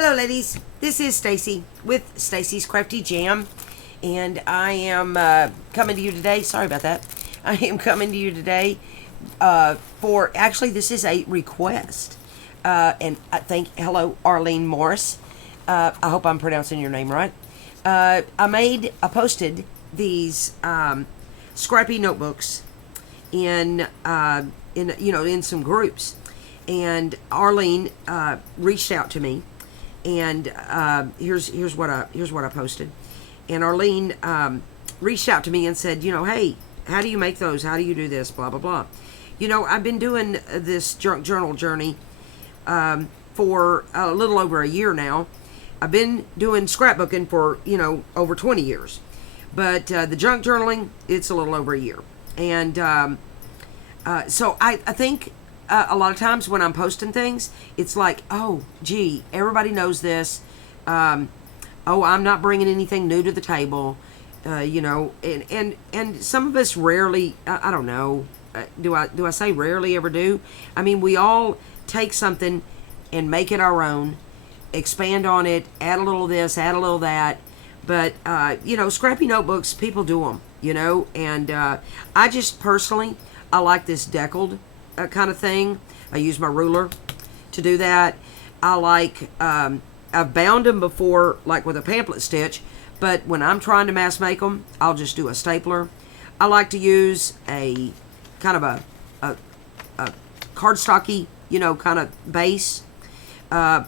Hello ladies, this is Stacy with Stacy's Crafty Jam, and I am coming to you today, sorry about that, I am coming to you today for, actually this is a request, and I think, hello Arlene Morris, I hope I'm pronouncing your name right. I posted these Scrappy notebooks in some groups, and Arlene reached out to me. And here's what I posted. And Arlene reached out to me and said, hey, how do you make those? How do you do this? Blah, blah, blah. I've been doing this junk journal journey for a little over a year now. I've been doing scrapbooking for, over 20 years. But the junk journaling, it's a little over a year. And so I think a lot of times when I'm posting things, it's like, oh, gee, everybody knows this. I'm not bringing anything new to the table. And some of us rarely, I don't know, do I say rarely ever do? I mean, we all take something and make it our own, expand on it, add a little of this, add a little of that. But, scrappy notebooks, people do them, and I just personally, I like this deckled kind of thing. I use my ruler to do that. I like, I've bound them before, like with a pamphlet stitch, but when I'm trying to mass make them, I'll just do a stapler. I like to use a kind of a cardstocky, kind of base. I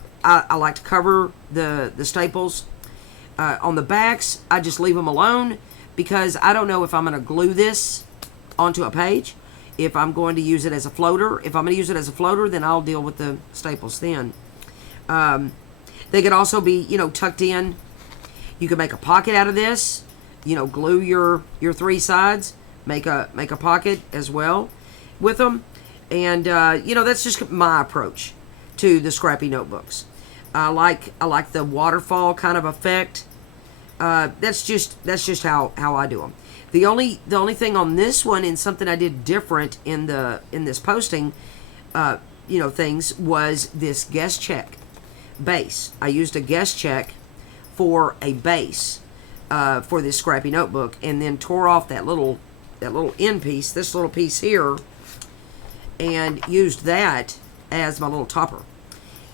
like to cover the staples. On the backs, I just leave them alone because I don't know if I'm going to glue this onto a page, if I'm going to use it as a floater. If I'm going to use it as a floater, then I'll deal with the staples then. They could also be, tucked in. You could make a pocket out of this. Glue your three sides. Make a pocket as well with them. And, that's just my approach to the scrappy notebooks. I like the waterfall kind of effect. That's just how I do them. The only thing on this one, and something I did different in this posting, things, was this guest check base. I used a guest check for a base for this scrappy notebook, and then tore off that little end piece, this little piece here, and used that as my little topper.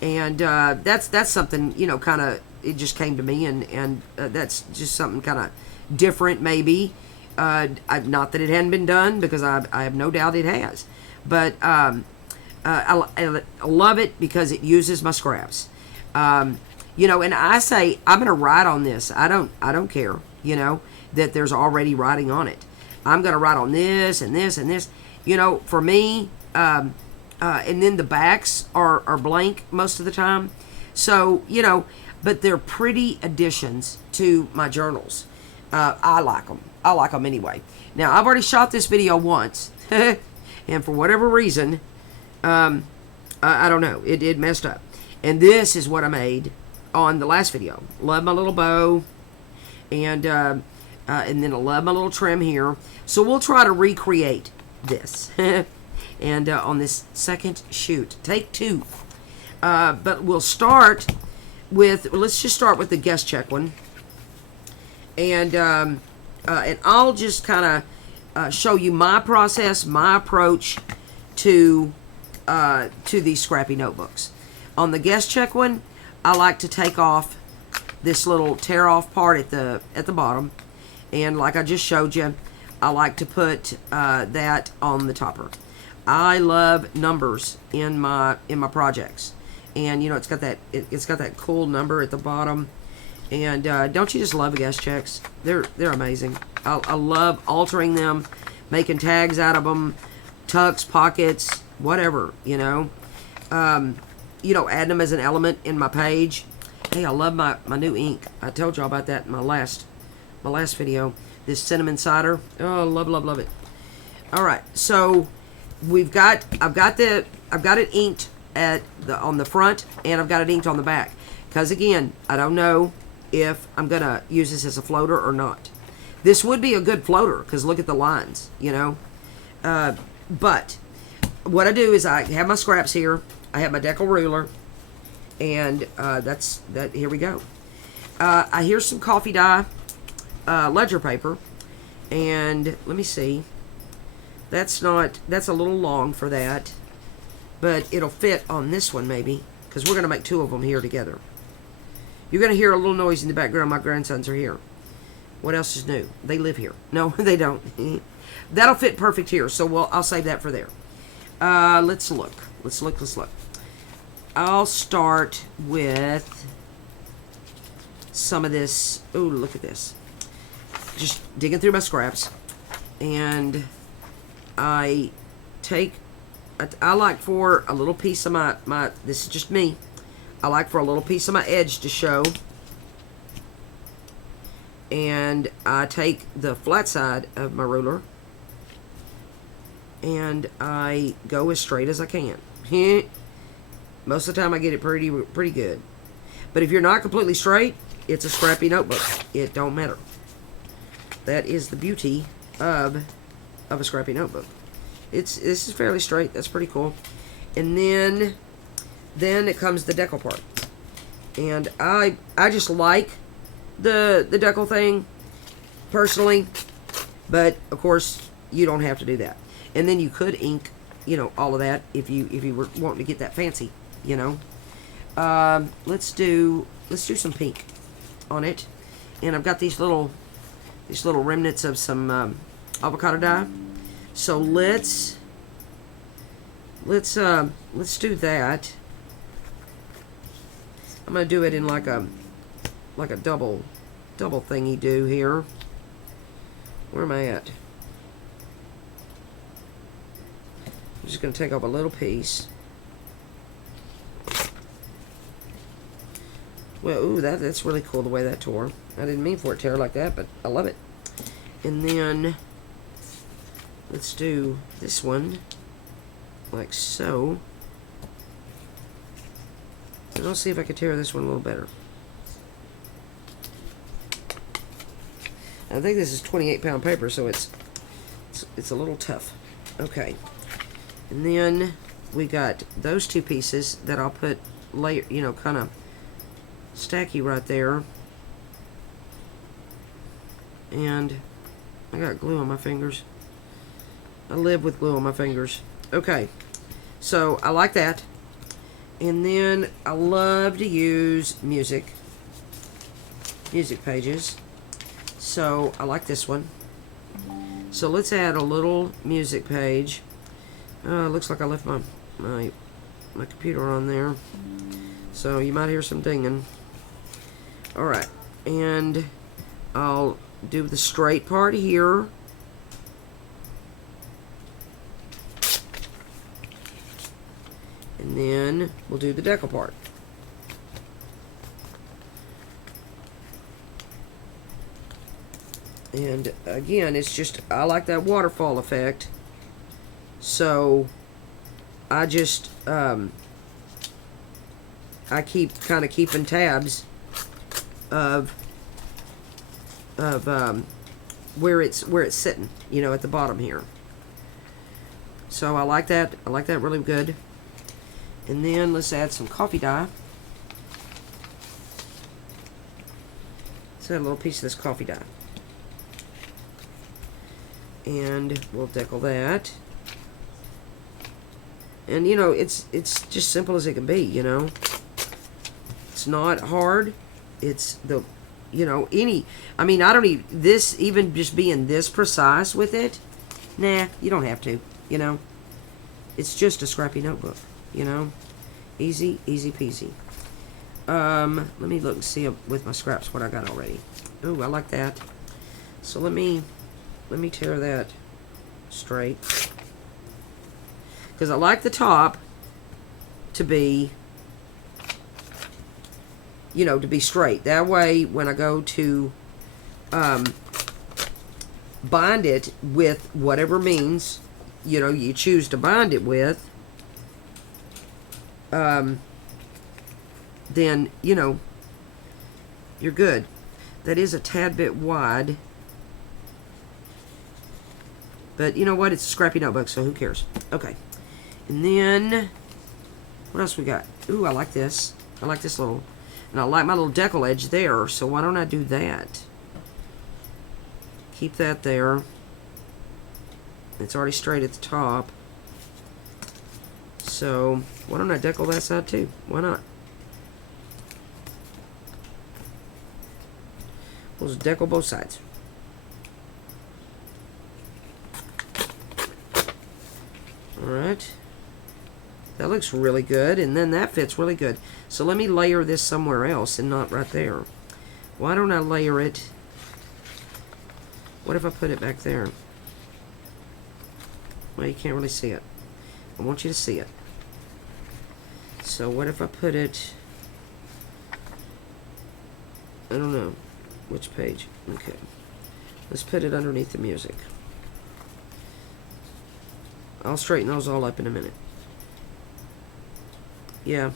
And that's something, kind of, it just came to me, and that's just something kind of different maybe. Not that it hadn't been done, because I have no doubt it has. But I love it because it uses my scraps. And I say, I'm going to write on this. I don't care, that there's already writing on it. I'm going to write on this and this and this. For me, and then the backs are blank most of the time. So, but they're pretty additions to my journals. I like them. I like them anyway. Now, I've already shot this video once, and for whatever reason, I don't know, it messed up. And this is what I made on the last video. Love my little bow, and then I love my little trim here. So we'll try to recreate this, and on this second shoot, take 2. But we'll start with, let's just start with the guest check one. And I'll just kind of show you my process, my approach to these scrappy notebooks. On the guest check one, I like to take off this little tear off part at the bottom, and like I just showed you, I like to put that on the topper. I love numbers in my projects, and it's got that cool number at the bottom. And don't you just love the guest checks? They're amazing. I love altering them, making tags out of them, tucks, pockets, whatever, adding them as an element in my page. Hey, I love my new ink. I told y'all about that in my last video. This cinnamon cider. Oh, love it. All right, so I've got it inked on the front, and I've got it inked on the back. Because again, I don't know if I'm going to use this as a floater or not. This would be a good floater, because look at the lines, But what I do is I have my scraps here. I have my deckle ruler. And that's that. Here we go. Here's some coffee dye ledger paper, and let me see. That's a little long for that, but it'll fit on this one maybe, because we're gonna make 2 of them here together. You're gonna hear a little noise in the background. My grandsons are here. What else is new? They live here. No, they don't. That'll fit perfect here, so I'll save that for there. Let's look. Let's look. I'll start with some of this. Oh, look at this. Just digging through my scraps. And I like for a little piece of my, this is just me. I like for a little piece of my edge to show. And I take the flat side of my ruler and I go as straight as I can. Most of the time I get it pretty good. But if you're not completely straight, it's a scrappy notebook. It don't matter. That is the beauty of a scrappy notebook. This is fairly straight. That's pretty cool. And then it comes the deckle part. And I just like the deckle thing personally, but of course you don't have to do that. And then you could ink, all of that if you were wanting to get that fancy, Let's do some pink on it. And I've got these little remnants of some avocado dye. So let's do that. I'm gonna do it in like a double thingy do here. Where am I at? I'm just gonna take off a little piece. Well, ooh, that's really cool the way that tore. I didn't mean for it to tear like that, but I love it. And then let's do this one like so. And I'll see if I can tear this one a little better. I think this is 28-pound paper, so it's a little tough. Okay. And then we got those 2 pieces that I'll put layer, kind of stacky right there. And I got glue on my fingers. I live with glue on my fingers. Okay. So I like that. And then I love to use music pages. So I like this one. So let's add a little music page. Looks like I left my computer on there. So you might hear some dinging. Alright. And I'll do the straight part here. And then we'll do the deckle part. And again, I like that waterfall effect. So I just I keep kind of keeping tabs of where it's sitting, at the bottom here. So I like that. I like that really good. And then let's add some coffee dye. Let's add a little piece of this coffee dye. And we'll deckle that. And it's just simple as it can be, It's not hard. It's I don't even, even just being this precise with it, nah, you don't have to, It's just a scrappy notebook, Easy peasy. Let me look and see with my scraps what I got already. Ooh, I like that. So let me tear that straight. Because I like the top to be, to be straight. That way, when I go to bind it with whatever means, you choose to bind it with, then, you're good. That is a tad bit wide. But you know what? It's a scrappy notebook, so who cares? Okay. And then, what else we got? Ooh, I like this. I like this little, and I like my little deckle edge there, so why don't I do that? Keep that there. It's already straight at the top. So, why don't I deckle that side too? Why not? We'll just deckle both sides. Alright. That looks really good, and then that fits really good. So let me layer this somewhere else and not right there. Why don't I layer it? What if I put it back there? Well, you can't really see it. I want you to see it. So what if I put it... I don't know. Which page? Okay. Let's put it underneath the music. I'll straighten those all up in a minute. Yeah.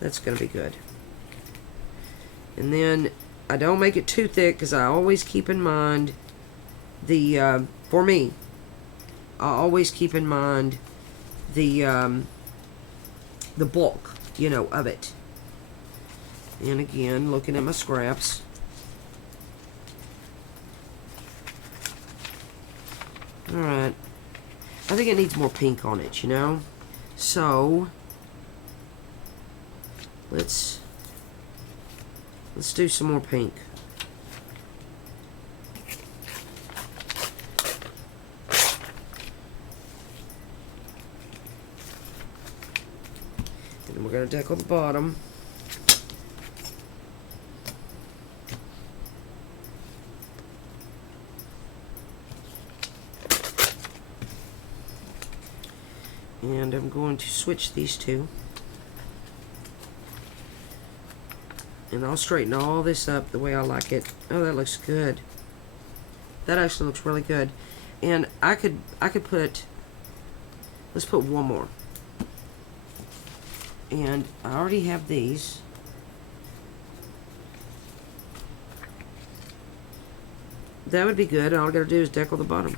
That's going to be good. And then I don't make it too thick because I always keep in mind the, for me, I always keep in mind the bulk, you know, of it. And again, looking at my scraps. Alright. I think it needs more pink on it, you know? So, let's do some more pink. And we're going to deckle the bottom. And I'm going to switch these two. And I'll straighten all this up the way I like it. Oh, that looks good. That actually looks really good. And I could put, let's put one more. And I already have these. That would be good. All I gotta do is deckle the bottom.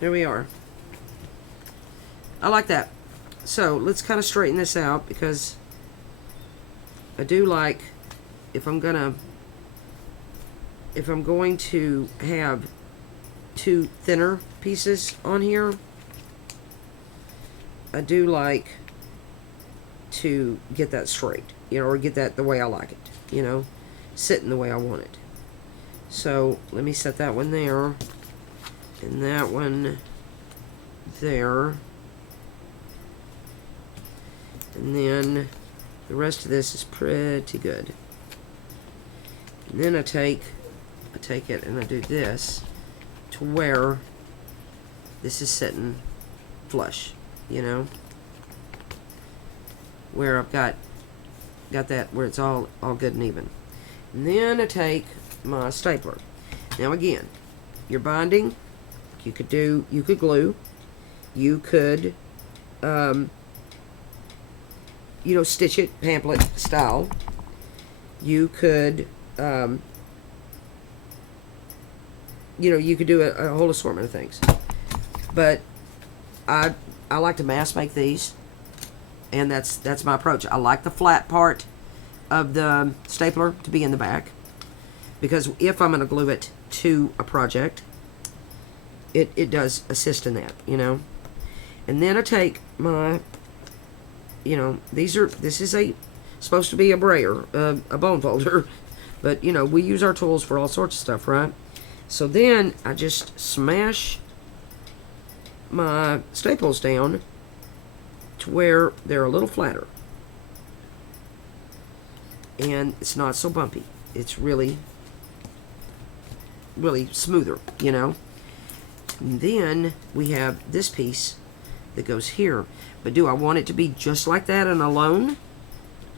There we are. I like that. So let's kind of straighten this out because I do like, if I'm going to have two thinner pieces on here, I do like to get that straight, you know, or get that the way I like it, you know, sitting the way I want it. So let me set that one there. And that one there. And then the rest of this is pretty good. And then I take it and I do this to where this is sitting flush, you know? Where I've got that where it's all good and even. And then I take my stapler. Now again, your binding, you could glue, you could, you know, stitch it pamphlet style. You could, you know, you could do a whole assortment of things. But I like to mass make these, and that's my approach. I like the flat part of the stapler to be in the back, because if I'm going to glue it to a project, it does assist in that, you know. And then I take my, you know, this is supposed to be a brayer, a bone folder, but you know, we use our tools for all sorts of stuff, right? So then I just smash my staples down to where they're a little flatter, and it's not so bumpy. It's really smoother, you know. And then we have this piece that goes here. But do I want it to be just like that and alone?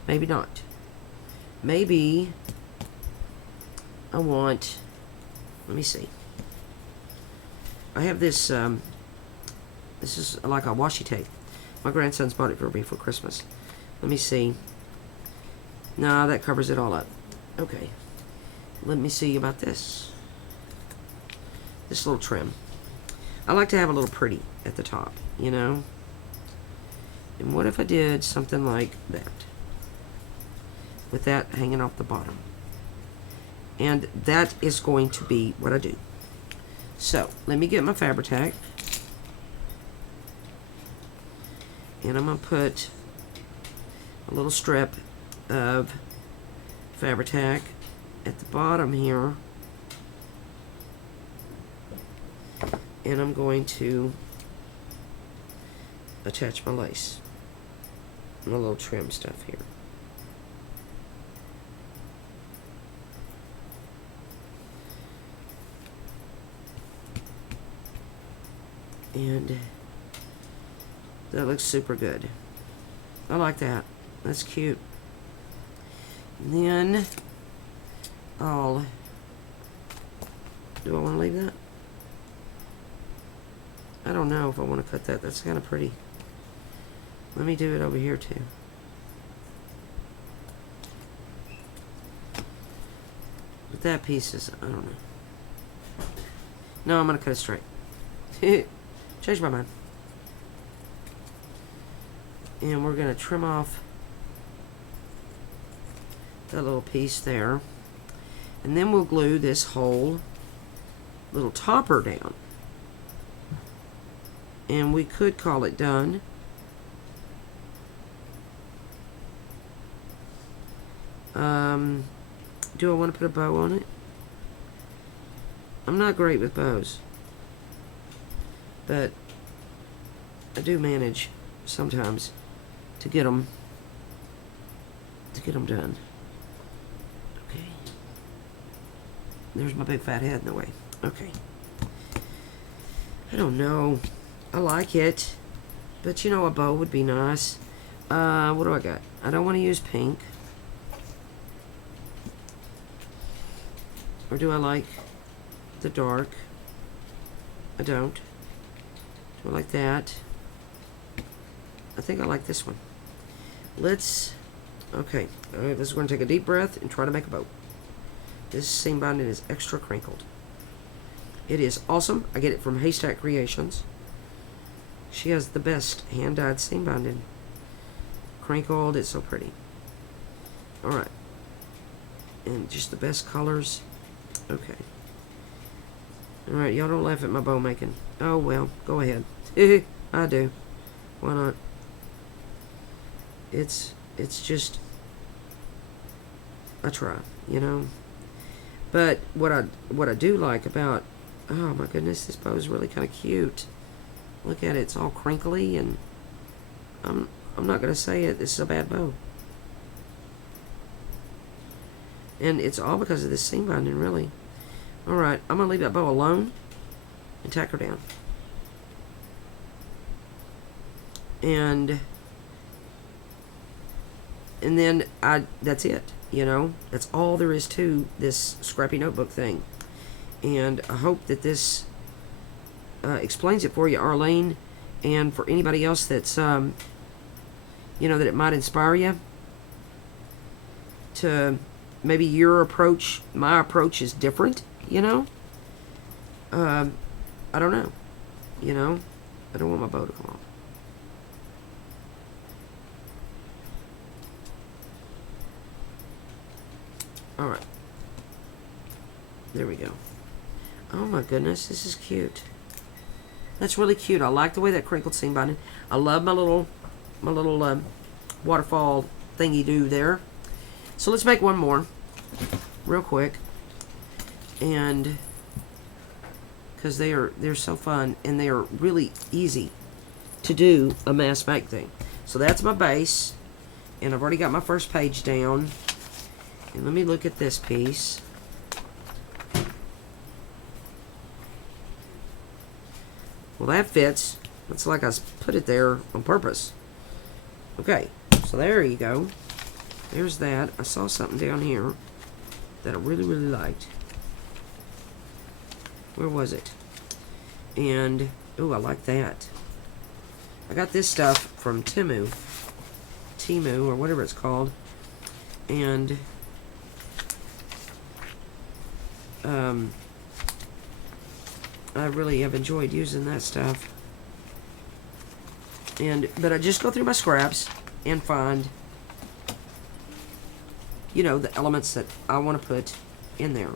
Maybe not. Maybe I want, let me see. I have this, this is like a washi tape. My grandson's bought it for me for Christmas. Let me see. No, that covers it all up. Okay. let me see about this. This little trim. I like to have a little pretty at the top, you know? And what if I did something like that? With that hanging off the bottom. And that is going to be what I do. So, let me get my Fabri-Tac. And I'm going to put a little strip of Fabri-Tac at the bottom here. And I'm going to attach my lace. My little trim stuff here. And that looks super good. I like that. That's cute. And then I'll... Do I want to leave that? I don't know if I want to cut that. That's kind of pretty. Let me do it over here too. But that piece is, I don't know. No, I'm going to cut it straight. Change my mind. And we're going to trim off that little piece there. And then we'll glue this whole little topper down. And we could call it done. Do I want to put a bow on it? I'm not great with bows, but I do manage sometimes to get them done. Okay. There's my big fat head in the way. Okay. I don't know. I like it, but you know, a bow would be nice. What do I got? I don't want to use pink. Or do I like the dark? I don't. Do I like that? I think I like this one. Let's... Okay. Alright, this is going to take a deep breath and try to make a bow. This seam binding is extra crinkled. It is awesome. I get it from Haystack Creations. She has the best hand-dyed seam binding. Crinkled, it's so pretty. Alright. And just the best colors. Okay. Alright, y'all don't laugh at my bow making. Oh well, go ahead. I do. Why not? It's just I try, you know. But what I do like about, oh my goodness, this bow is really kind of cute. Look at it, it's all crinkly, and I'm not gonna say it. This is a bad bow, and it's all because of this seam binding, really. All right, I'm gonna leave that bow alone and tack her down, and then that's it. You know, that's all there is to this Scrappy notebook thing, and I hope that this explains it for you, Arlene, and for anybody else that's you know, that it might inspire you to maybe your approach. My approach is different, you know. I don't know, you know. I don't want my bow to come off. All right, there we go. Oh my goodness, this is cute. That's really cute. I like the way that crinkled seam binding. I love my little waterfall thingy do there. So let's make one more real quick, and because they're so fun and they are really easy to do a mass make thing. So that's my base, and I've already got my first page down. And let me look at this piece. Well, that fits. It's like I put it there on purpose. Okay, so there you go. There's that. I saw something down here that I really, really liked. Where was it? And, oh, I like that. I got this stuff from Temu, or whatever it's called. And I really have enjoyed using that stuff. But I just go through my scraps and find, you know, the elements that I want to put in there.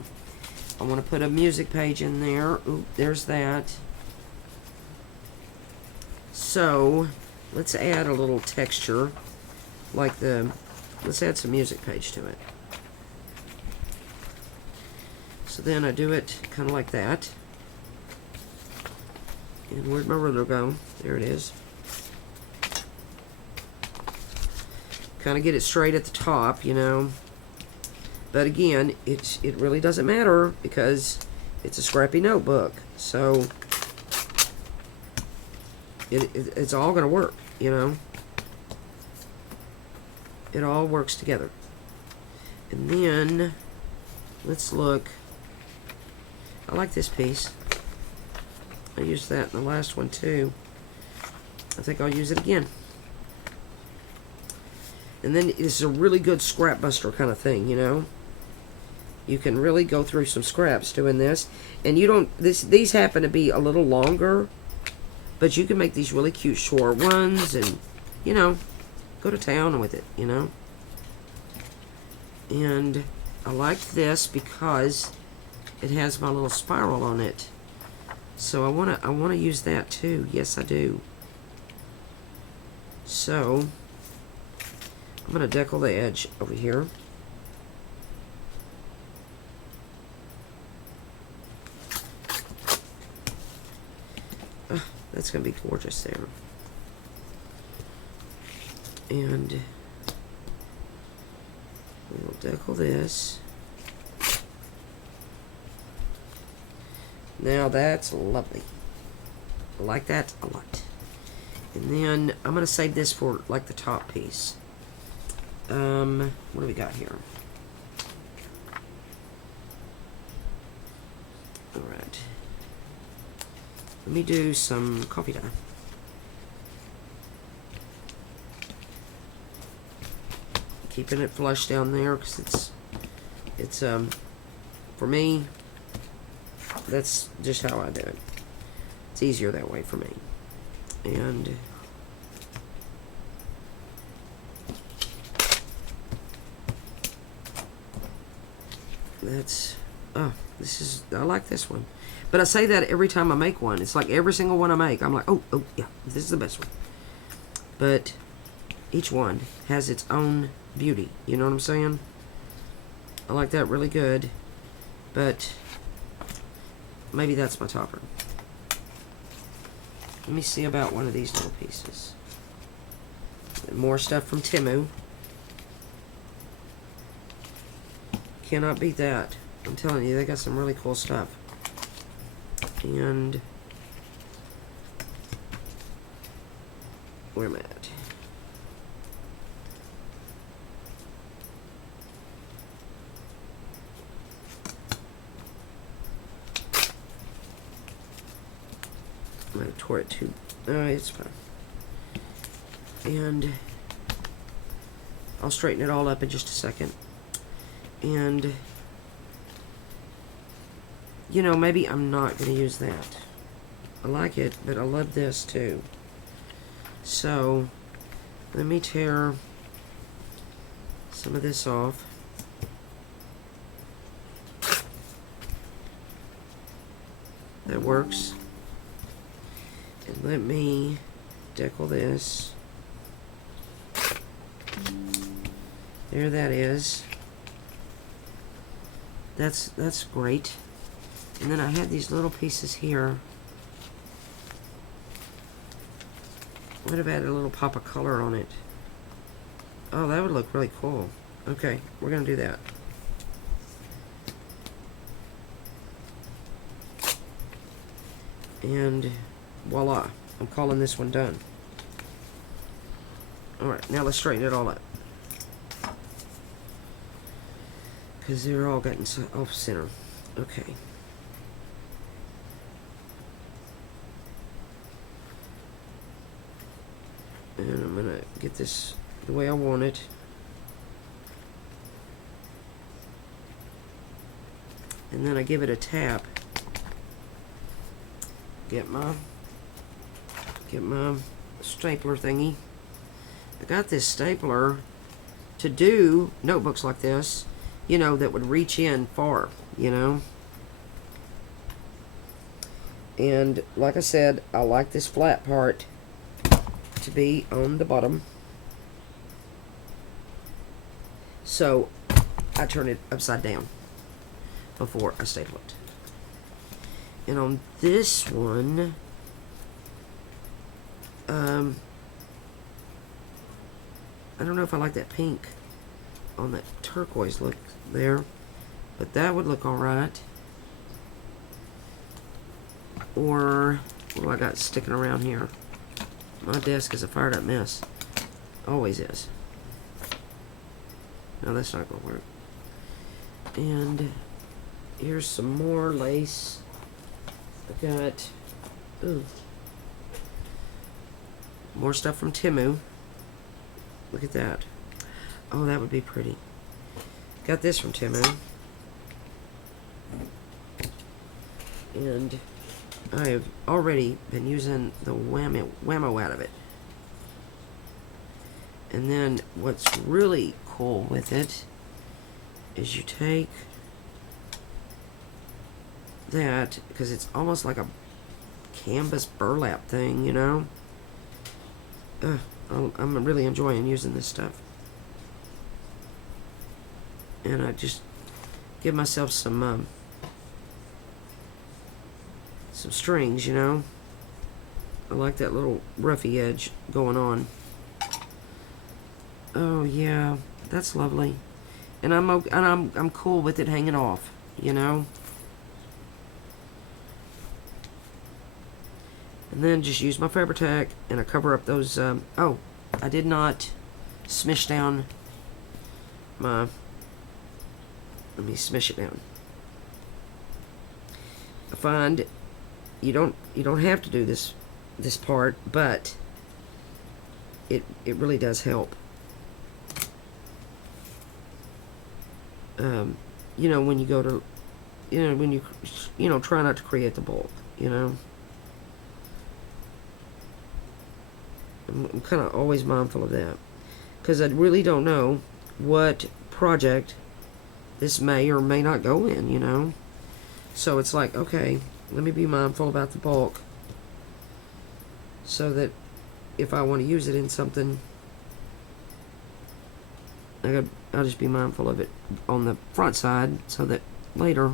I want to put a music page in there. Oop, there's that. So let's add a little texture, like let's add some music page to it. So then I do it kind of like that. And where'd my ruler go? There it is. Kind of get it straight at the top, you know. But again, it really doesn't matter because it's a Scrappy notebook. So it's all going to work, you know. It all works together. And then let's look. I like this piece. I used that in the last one too. I think I'll use it again. And then it's a really good scrap buster kind of thing, you know. You can really go through some scraps doing this. And you don't, these happen to be a little longer, but you can make these really cute short ones and, you know, go to town with it, you know. And I like this because it has my little spiral on it. So I wanna use that too. Yes, I do. So I'm gonna deckle the edge over here. That's gonna be gorgeous there. And we'll deckle this. Now that's lovely. I like that a lot. And then I'm going to save this for like the top piece. What do we got here? Alright. Let me do some coffee dye. Keeping it flush down there because it's for me, that's just how I do it. It's easier that way for me. And that's, oh, this is, I like this one. But I say that every time I make one. It's like every single one I make, I'm like, oh, yeah, this is the best one. But each one has its own beauty. You know what I'm saying? I like that really good. But maybe that's my topper. Let me see about one of these little pieces. More stuff from Temu. Cannot beat that. I'm telling you, they got some really cool stuff. And where am I at? I might have tore it too. It's fine. And I'll straighten it all up in just a second. And you know, maybe I'm not going to use that. I like it, but I love this too. So let me tear some of this off. That works. And let me deckle this. There that is. That's great. And then I had these little pieces here. Would have added a little pop of color on it. Oh, that would look really cool. Okay, we're gonna do that. And voila, I'm calling this one done. Alright, now let's straighten it all up. Because they're all getting off center. Okay. And I'm going to get this the way I want it. and then I give it a tap. Get my stapler thingy. I got this stapler to do notebooks like this, you know, that would reach in far, you know. And like I said, I like this flat part to be on the bottom. So I turn it upside down before I staple it. And on this one, I don't know if I like that pink on that turquoise look there, but that would look alright. Or what do I got sticking around here? My desk is a fired up mess. Always is. No, that's not going to work. And here's some more lace. I got more stuff from Temu. Look at that. Oh, that would be pretty. Got this from Temu. And I've already been using the whammo out of it. And then what's really cool with it is you take that, because it's almost like a canvas burlap thing, you know. I'm really enjoying using this stuff. And I just give myself some strings, you know. I like that little roughy edge going on. Oh yeah, that's lovely. And I'm cool with it hanging off, you know. And then just use my Fabri-Tac and I cover up those. Oh, I did not smish down my. Let me smish it down. I find you don't have to do this part, but it really does help. You know, when you go to, when you try not to create the bulk, you know. I'm kind of always mindful of that, because I really don't know what project this may or may not go in, you know. So it's like, okay, let me be mindful about the bulk, so that if I want to use it in something, I'll just be mindful of it on the front side, so that later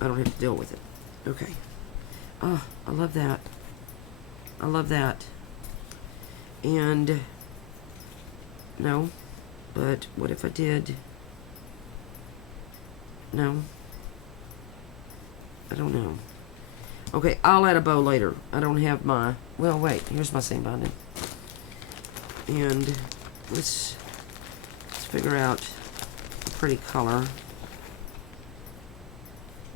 I don't have to deal with it. Okay. Oh, I love that. I love that. And no, but what if I did? No, I don't know. Okay, I'll add a bow later. I don't have my, well, wait, here's my seam binding. And let's figure out a pretty color.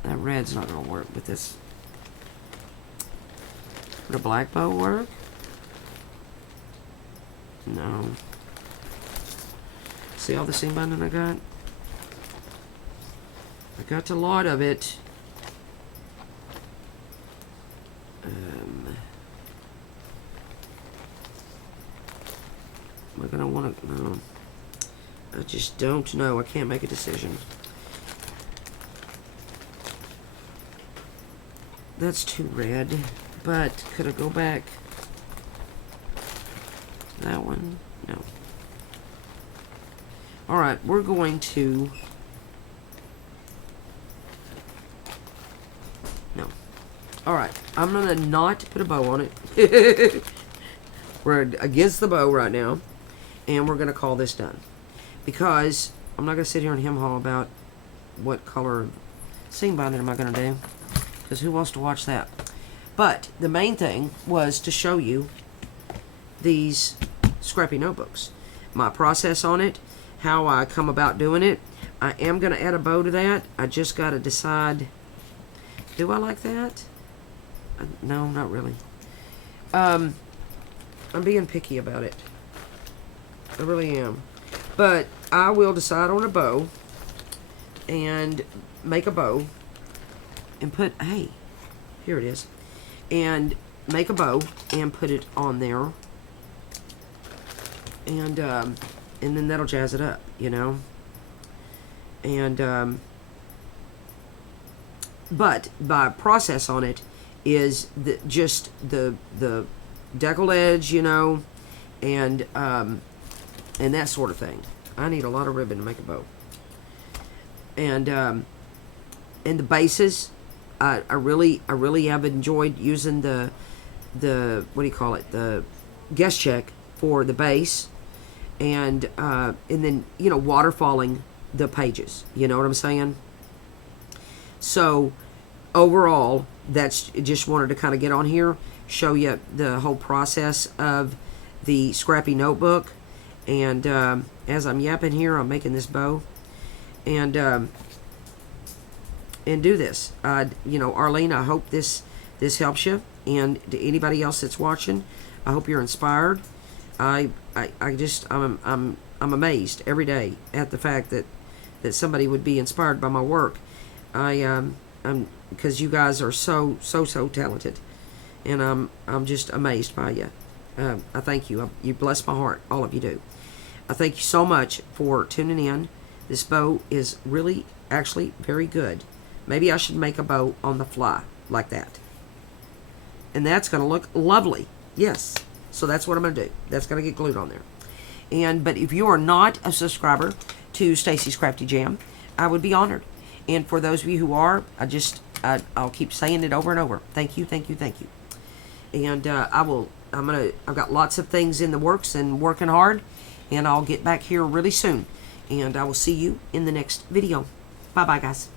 That red's not gonna work with this. Would a black bow work? No. See all the seam binding I got? I got a lot of it. Am I gonna want to? No. I just don't know. I can't make a decision. That's too red. But could I go back? That one? No. Alright, we're going to... No. Alright, I'm going to not put a bow on it. We're against the bow right now. And we're going to call this done. Because I'm not going to sit here and hem-haw about what color seam binding am I going to do. Because who wants to watch that? But the main thing was to show you these Scrappy notebooks. My process on it, how I come about doing it. I am going to add a bow to that. I just got to decide, do I like that? No, not really. I'm being picky about it. I really am. But I will decide on a bow and make a bow and put, hey, here it is, and make a bow and put it on there, and then that'll jazz it up, you know. And but my process on it is just the deckle edge, you know, and that sort of thing. I need a lot of ribbon to make a bow. And the bases, I really have enjoyed using the what do you call it, the guest check for the base, and then, you know, waterfalling the pages. You know what I'm saying? So overall, that's just wanted to kind of get on here, show you the whole process of the Scrappy notebook. And as I'm yapping here, I'm making this bow, and do this. You know, Arlene, I hope this helps you, and to anybody else that's watching, I hope you're inspired. I'm amazed every day at the fact that somebody would be inspired by my work. I'm because you guys are so talented, and I'm just amazed by you. I thank you. You bless my heart. All of you do. I thank you so much for tuning in. This bow is really, actually, very good. Maybe I should make a bow on the fly like that, and that's going to look lovely. Yes. So that's what I'm going to do. That's going to get glued on there. But if you are not a subscriber to Stacy's Crafty Jam, I would be honored. And for those of you who are, I'll keep saying it over and over. Thank you, thank you, thank you. And I've got lots of things in the works and working hard, and I'll get back here really soon. And I will see you in the next video. Bye-bye, guys.